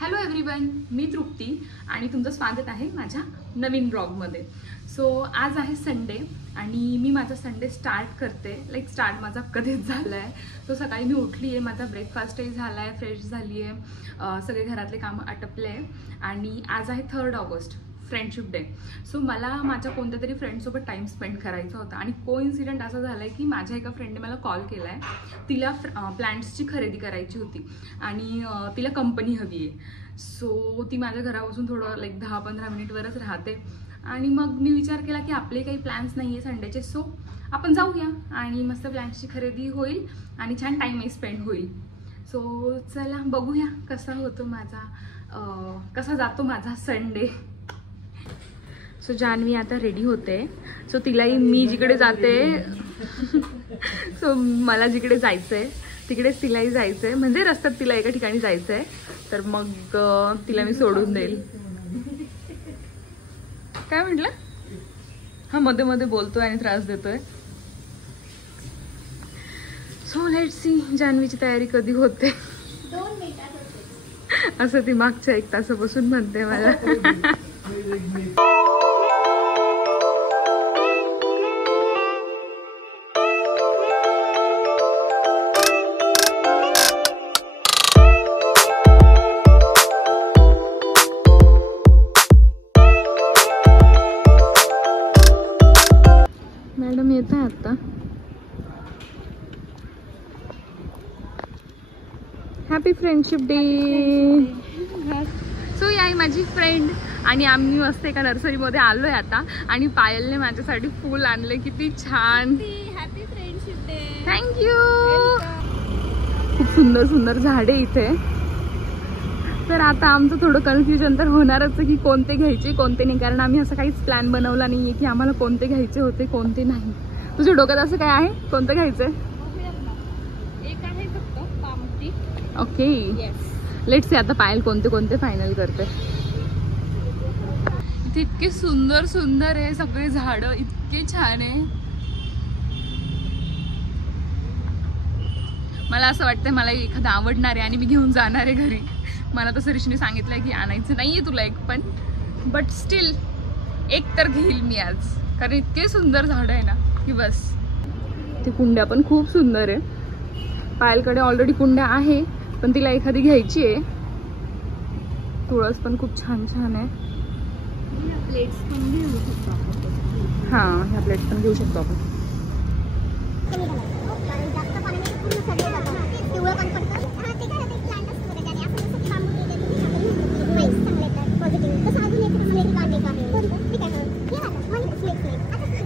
Hello everyone, मी तृप्ती आणि तुमचं स्वागत आहे माझ्या नवीन ब्लॉगमध्ये. सो आज आहे संडे आणि मी माझा संडे स्टार्ट करते. स्टार्ट माझा कधीच झाला आहे. तो सकाळी मी उठली आहे, माझा ब्रेकफास्टही झाला आहे, फ्रेश झाली आहे, सगळे घरातले कामं आटपले आहे आणि आज आहे 3 ऑगस्ट, फ्रेंडशिप डे. सो मला माझ्या कोणत्या तरी फ्रेंडसोबत टाईम स्पेंड करायचा होता आणि कोइन्सिडेंट असं झालं आहे की माझ्या एका फ्रेंडने मला कॉल केला आहे. तिला प्लांट्सची खरेदी करायची होती आणि तिला कंपनी हवी आहे. सो ती माझ्या घरापासून थोडं 10-15 मिनिटवरच राहते आणि मग मी विचार केला की आपले काही प्लॅन्स नाही आहे संडेचे, सो आपण जाऊया आणि मस्त प्लॅन्सची खरेदी होईल आणि छान टाईमही स्पेंड होईल. सो चला बघूया कसा जातो माझा संडे. सो जान्हवी आता रेडी होते. सो तिलाही मी जिकडे जाते सो मला जिकडे जायचं आहे तिकडेच तिलाही जायचं आहे, म्हणजे रस्त्यात तिला एका ठिकाणी जायचं आहे, तर मग तिला मी सोडून देईल. काय म्हटलं? हा मध्ये मध्ये बोलतोय आणि त्रास देतोय. सो लेट्स सी जान्हवीची तयारी कधी होते. 2 मिनिटात असं ती मागच्या 1 तासापासून म्हणते मला. मॅडम येत आहे आता. Happy friendship day. सो ही आहे माझी फ्रेंड आणि आम्ही मस्त एका नर्सरीमध्ये आलोय आता आणि पायलने माझ्यासाठी फूल आणले. किती छान. Happy friendship day. थँक्यू. खूप सुंदर सुंदर झाडे इथे. तर आता आमचं थोडं कन्फ्युजन तर होणारच की कोणते घ्यायचे कोणते नाही, कारण आम्ही असं काहीच प्लॅन बनवला नाहीये की आम्हाला कोणते घ्यायचे होते कोणते नाही. तुझ्या डोक्यात असं काय आहे कोणतं घ्यायचंय? एक आहे फक्त palm tree. Okay, let's see आता पायल कोणते कोणते फायनल करते. इथे इतके सुंदर सुंदर आहे सगळे झाडं, इतके छान आहे. मला असं वाटतंय मला एखादं आवडणार आहे आणि मी घेऊन जाणार आहे घरी. मला तर सरीशने सांगितलंय की आणायचं नाहीये तुला एक पण, बट स्टील एक तर घेईल मी आज, कारण इतके सुंदर झाड आहे ना की बस. ती कुंड्या पण खूप सुंदर आहे. पायलकडे ऑलरेडी कुंड्या आहे पण तिला एखादी घ्यायची आहे. तुळस पण खूप छान छान आहे. प्लेट्स पण घेऊ शकतो आपण. हा, ह्या प्लेट्स पण घेऊ शकतो आपण.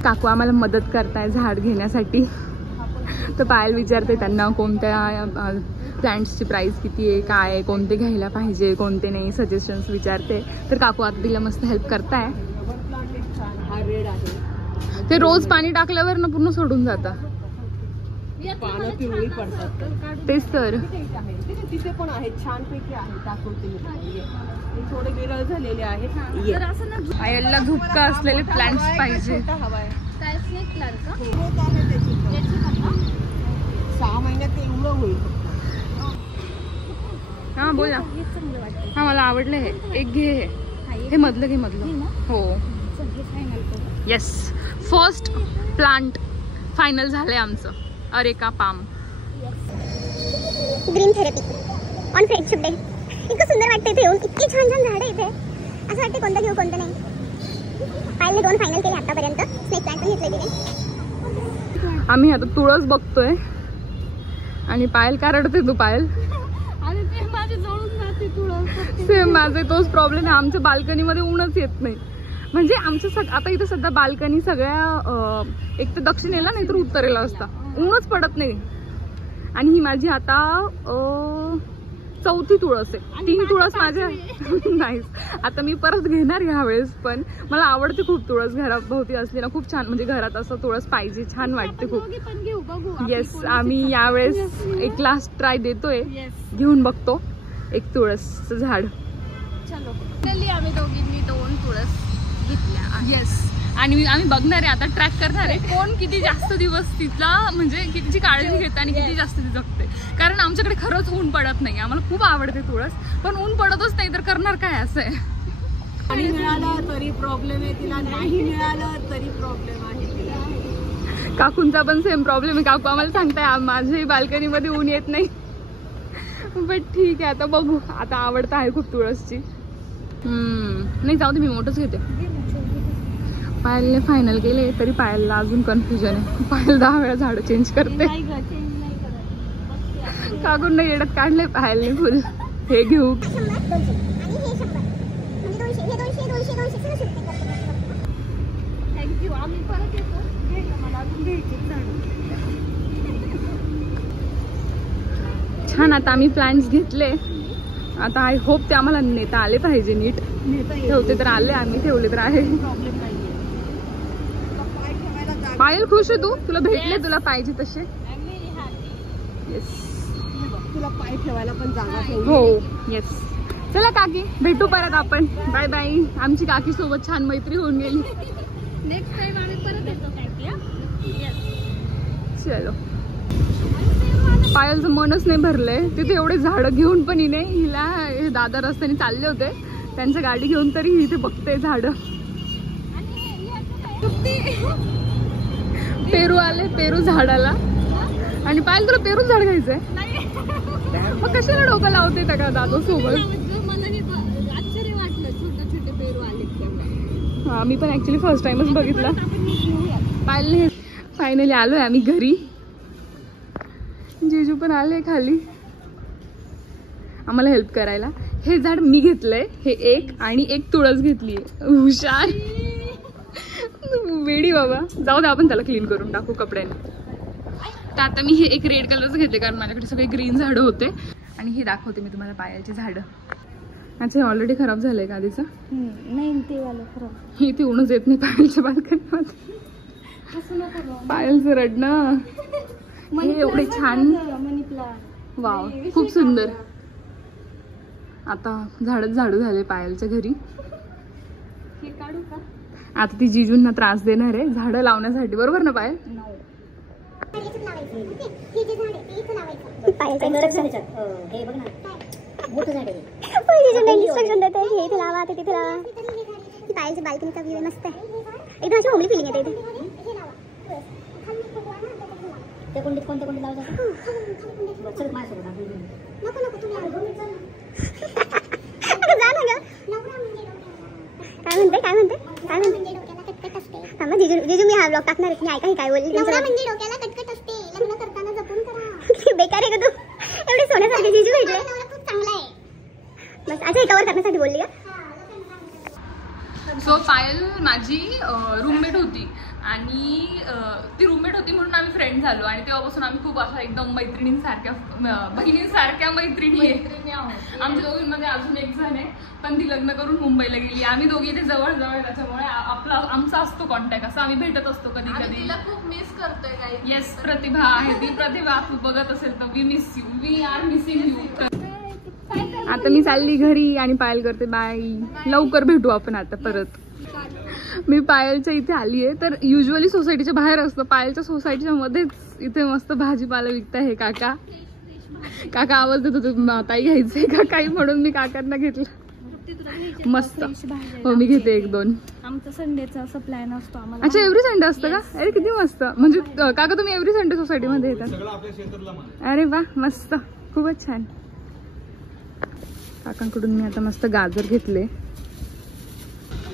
काकू आम्हाला मदत करताय झाड घेण्यासाठी. तर पायल विचारते त्यांना कोणत्या प्लांट्सची प्राइस किती आहे, काय आहे, कोणते घ्यायला पाहिजे कोणते नाही, सजेशन्स विचारते. तर काकू आता तिला मस्त हेल्प करताय. ते रोज पाणी टाकल्यावर ना पूर्ण सोडून जातं. पानं पिवळी पडतात. तेच तर. तिथे पण आहेत छानपैकी आहे. दाखवते थोडे विरळ झालेले आहेत. पायलला झुपका असलेले प्लांट्स पाहिजे. काय स्नेक प्लांट का? 6 महिन्यात ते एवढं होईल. हा बोला. हे चांगलं वाटतं. हा मला आवडलं हे. एक घे हे मधलं घे मधलं. हो फायनल करू. येस, फर्स्ट प्लांट फायनल झालंय आमचं. Areca palm. Green therapy on friendship day. इतकं सुंदर वाटतं इथे येऊन. इतकी छान छान झाडं इथे. असं वाटतं कोणतं घेऊ कोणतं नाही. पायलने 2 फायनल केले आतापर्यंत. स्नेक प्लांट पण घेतले तिथे. आम्ही आता तुळस बघतोय आणि पायल का रडते? तू पायल? आणि ते माझे जळून जाते तुळस. सेम माझे तोच प्रॉब्लेम आहे. आमच्या बाल्कनीमध्ये ऊनच येत नाही. म्हणजे आमचं आता इथे सध्या बाल्कनी सगळ्या एक तर दक्षिणेला नाही तर उत्तरेला असता. ऊनच पडत नाही. आणि ही माझी आता 4थी तुळस आहे. 3 तुळस माझ्या नाही. आता मी परत घेणार यावेळेस, पण मला आवडते खूप तुळस घराभोवती असली ना. खूप छान, म्हणजे घरात असं तुळस पाहिजे, छान वाटते खूप. येस, आम्ही यावेळेस एक लास्ट ट्राय देतोय. घेऊन बघतो एक तुळसचं झाड. चलो आम्ही दोघींनी 2 तुळस घेतल्या. येस, आणि आम्ही बघणार आहे आता, ट्रॅक करणार आहे कोण किती जास्त दिवस तिथला म्हणजे कितीची काळजी घेते आणि किती जास्त ती जगते. कारण आमच्याकडे खरंच ऊन पडत नाही. आम्हाला खूप आवडते तुळस, पण ऊन पडतच नाही तर करणार काय असं आहे. पाणी मिळालं तरी प्रॉब्लेम आहे तिला, नाही मिळालं तरी प्रॉब्लेम आहे तिला. काकूंचा पण सेम प्रॉब्लेम आहे. काकू आम्हाला सांगताय माझ्याही बाल्कनीमध्ये ऊन येत नाही. बट ठीक आहे, आता बघू. आता आवडतं आहे खूप तुळसची. नाही जाऊ दे, मी मोठंच घेते. पायलने फायनल केले तरी पायलला अजून कन्फ्युजन आहे. पायल 10 वेळा झाडं चेंज करते. काकून नाही येडत काढले पायलने फुल. हे घेऊ थँक्यू. आम्ही परत येतो घ्यायला, मला अजून घ्यायचे झाड. छान. आता आम्ही प्लॅन्स घेतले. आता आय होप ते आम्हाला नेता आले पाहिजे नीट. ठेवते तर आले, आम्ही ठेवले तर आहे. प्रॉब्लेम नाहीये. पाय ठेवायला जागा. पायल खुश आहे तू? तुला भेटले तुला पाहिजे तसे? येस. तुला पाय ठेवायला पण जागा ठेवली. हो येस. चला काकी, भेटू परत आपण. Bye bye. आमची काकी सोबत छान मैत्री होऊन गेली. नेक्स्ट टाइम आम्ही परत येतो काकी. येस. चलो. पायलचं मनच नाही भरलंय. तिथे एवढे झाडं घेऊन पण हिने हिला हे दादा रस्त्याने चालले होते त्यांच्या गाडी घेऊन, तरी इथे बघते झाडं. पेरू आले, पेरू झाडाला. आणि पायल तुला पेरू झाड घ्यायचंय? मग कशाला डोकं लावते त्या दादा सोबत? मला आश्चर्य वाटलं, छोटे छोटे पेरू आले. हा, मी पण ऍक्च्युली फर्स्ट टाइमच बघितला. पायलने फायनली आलोय आम्ही घरी. जेजू पण आले खाली आम्हाला हेल्प करायला. हे झाड मी घेतलंय, हे एक, आणि एक तुळस घेतली. हुशार वेडी बाबा. जाऊ दे, आपण त्याला क्लीन करून टाकू कपड्याने. तर आता मी हे एक रेड कलरचं घेतले कारण माझ्याकडे सगळे ग्रीन झाडं होते. आणि हे दाखवते मी तुम्हाला पायलची झाडं. अच्छा, हे ऑलरेडी खराब झालंय का आधीचं? नाही, ते वालं खरं. हे इथे ऊनच येत नाही पायलच्या बाल्कनीमध्ये. पायलचं रडणं. हे एवढे छान. वाव, खूप सुंदर. आता झाडच झाडू झाले पायलच्या घरी. हे काढू का? आता ती जिजूंना त्रास देणार आहे झाडं लावण्यासाठी, बरोबर ना पायल? पायलच्या बाल्कनीचा व्ह्यू मस्त आहे. एकदम अशी होमली फिलिंग येते इथे. त्या कुंडीत कोणत्या कुंडीत लावायचं? नको नको, तुम्ही जा ना ग. काय म्हणते काय म्हणते काय म्हणते? कटकट असते. थांबा जिजू, जिजू मी हा ब्लॉग टाकणार आहे. मी ऐका ही काय बोलली. नवरा म्हणजे डोक्याला कटकट असते, लग्न करताना जपून करा. बेकार आहे का तू? एवढे सोन्यासारखे जिजू भेटले. खूप चांगला आहे बस. अच्छा, हे कवर करण्यासाठी बोलली का? सो पायल माझी रूममेट होती आणि ती रूममेट होती म्हणून आम्ही फ्रेंड झालो. आणि तेव्हापासून आम्ही खूप अशा एकदम मैत्रिणींसारख्या, बहिणींसारख्या मैत्रिणी आहे. आमच्या दोघींमध्ये अजून एक जण आहे, पण ती लग्न करून मुंबईला गेली. आम्ही दोघी इथे जवळ जवळ, त्याच्यामुळे आमचा असतो कॉन्टॅक्ट. असं आम्ही भेटत असतो कधी कधी. तिला खूप मिस करतोय काही. येस, प्रतिभा आहे ती. प्रतिभा तू बघत असेल तर we miss you, we are missing you. आता मी चालली घरी आणि पायल करते बाय. लवकर भेटू आपण आता परत. मी पायलच्या इथे आली आहे. तर युजली सोसायटीच्या बाहेर असतं, पायलच्या सोसायटीच्या मध्येच इथे मस्त भाजीपाला विकताय हे काका. काका आवाज देत होते ताई घ्यायचंय का काही, म्हणून मी काकांना घेतलं. मस्त. हो, मी घेते 1-2. आमचा संडेचा असा प्लॅन असतो आम्हाला. अच्छा, एव्हरी संडे असतं का? अरे किती मस्त. म्हणजे काका तुम्ही एव्हरी संडे सोसायटीमध्ये येतात? अरे वा, मस्त, खूपच छान. काकांकडून मी आता मस्त गाजर घेतले.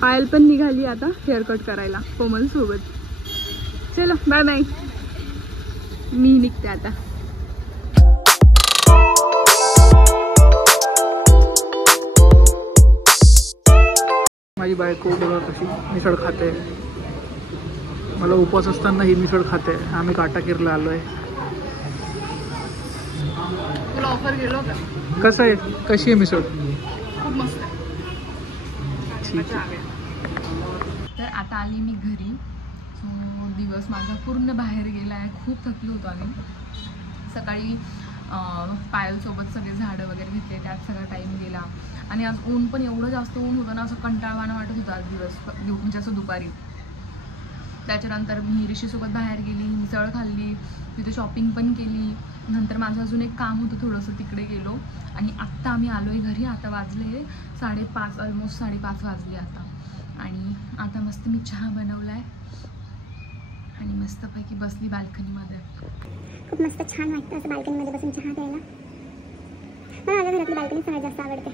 पायल पण निघाली आता हेअर कट करायला कोमल सोबत. चलो बाय बाय, मी निघते आता. माझी बायको बघा कशी मिसळ खाते. मला उपवास असताना ही मिसळ खाते. आम्ही काटाकीरला आलोय. तुला ऑफर गेलो का? कसं आहे, कशी आहे मिसळ? खूप मस्त आहे. ठीक आहे. तर आता आली मी घरी. सो दिवस माझा पूर्ण बाहेर गेला आहे. खूप थकलो होतो आम्ही. सकाळी पायलसोबत सगळे झाडं वगैरे घेतले, त्यात सगळा टाईम गेला. आणि आज ऊन पण एवढं जास्त ऊन होतं ना, असं कंटाळवाणं वाटत होतं आज दिवस, म्हणजे असं दुपारी. त्याच्यानंतर मी ऋषीसोबत बाहेर गेली, मिसळ खाल्ली, तिथे शॉपिंग पण केली. नंतर माझं अजून एक काम होतं थोडंसं, तिकडे गेलो आणि आत्ता आम्ही आलो आहे घरी. आता वाजले 5:30, ऑलमोस्ट 5:30 वाजले आता. आणि आता मस्त मी चहा बनवला आहे आणि मस्तपैकी बसली बाल्कनीमध्ये. खूप मस्त छान वाटतं असं बाल्कनीमध्ये बसून चहा प्यायला. मला माझ्या घरातली बाल्कनी सगळ्यात जास्त आवडते.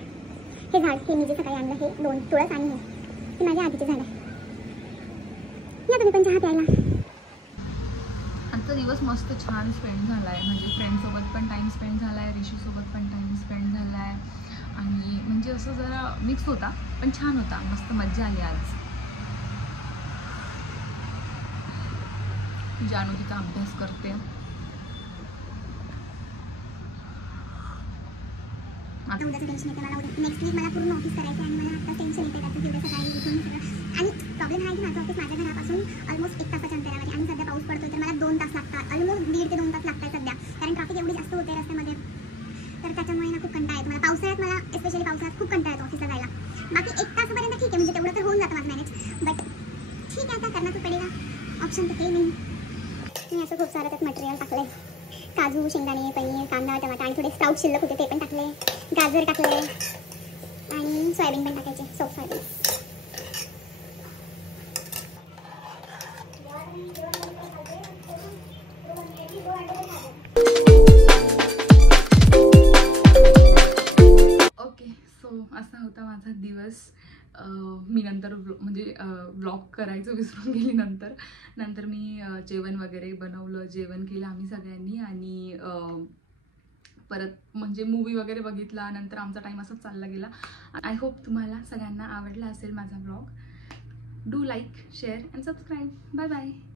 हे झाड, हे मी जे सकाळी आणलं, हे 2 तुळस आणि हे माझ्या आधीचे झाड आहे. या तुम्ही पण चहा प्यायला. आजचा दिवस मस्त छान स्पेंड झाला आहे. म्हणजे फ्रेंडसोबत पण टाईम स्पेंड झाला आहे, ऋषीसोबत पण टाईम स्पेंड झाला आहे. आणि म्हणजे असं जरा मिक्स होता पण छान होता, मस्त मज्जा आली आज. जानू तिचा अभ्यास करते. उद्याचं टेन्शन येते मला. नेक्स्ट वीक मला पूर्ण ऑफिस करायचं आणि मला आता टेन्शन येते त्याचं की उद्या सकाळी उठून सगळं. आणि प्रॉब्लेम हा आहे की माझं ऑफिस माझ्या घरापासून ऑलमोस्ट 1 तासाच्या अंतरावर आहे आणि सध्या पाऊस पडतोय तर मला 2 तास लागतात. ऑलमोस्ट 1.5 ते 2 तास लागतात सध्या, कारण ट्रॅफिक एवढी जास्त होते रस्त्यामध्ये. तर त्याच्यामुळे ना खूप कंटाळा येतो मला. पावसाळ्यात मला स्पेशली पावसाळ्यात खूप कंटाळा येतो ऑफिसला जायला. बाकी 1 तासापर्यंत ठीक आहे, म्हणजे तेवढं तर होऊन जातं माझं मॅनेज. बट ठीक आहे, आता करणार तो पडेगा, ऑप्शन तर काही नाही. मी असं खूप सारं त्यात मटेरियल टाकलं आहे. काजू, शेंगदाणे, पनीर, कांदा, टमाटा आणि थोडे स्प्राउट शिल्लक होते ते पण टाकले. गाजर टाकले आणि सोयाबीन पण टाकायचे, सोप सोयाबीन. ओके, सो असा होता माझा दिवस. मी नंतर म्हणजे व्लॉग करायचं विसरून गेली. नंतर मी जेवण वगैरे बनवलं, जेवण केलं आम्ही सगळ्यांनी आणि परत म्हणजे मूवी वगैरे बघितला. नंतर आमचा टाईम असाच चालला गेला. आय होप तुम्हाला सगळ्यांना आवडला असेल माझा vlog. Do like, share and subscribe. Bye bye.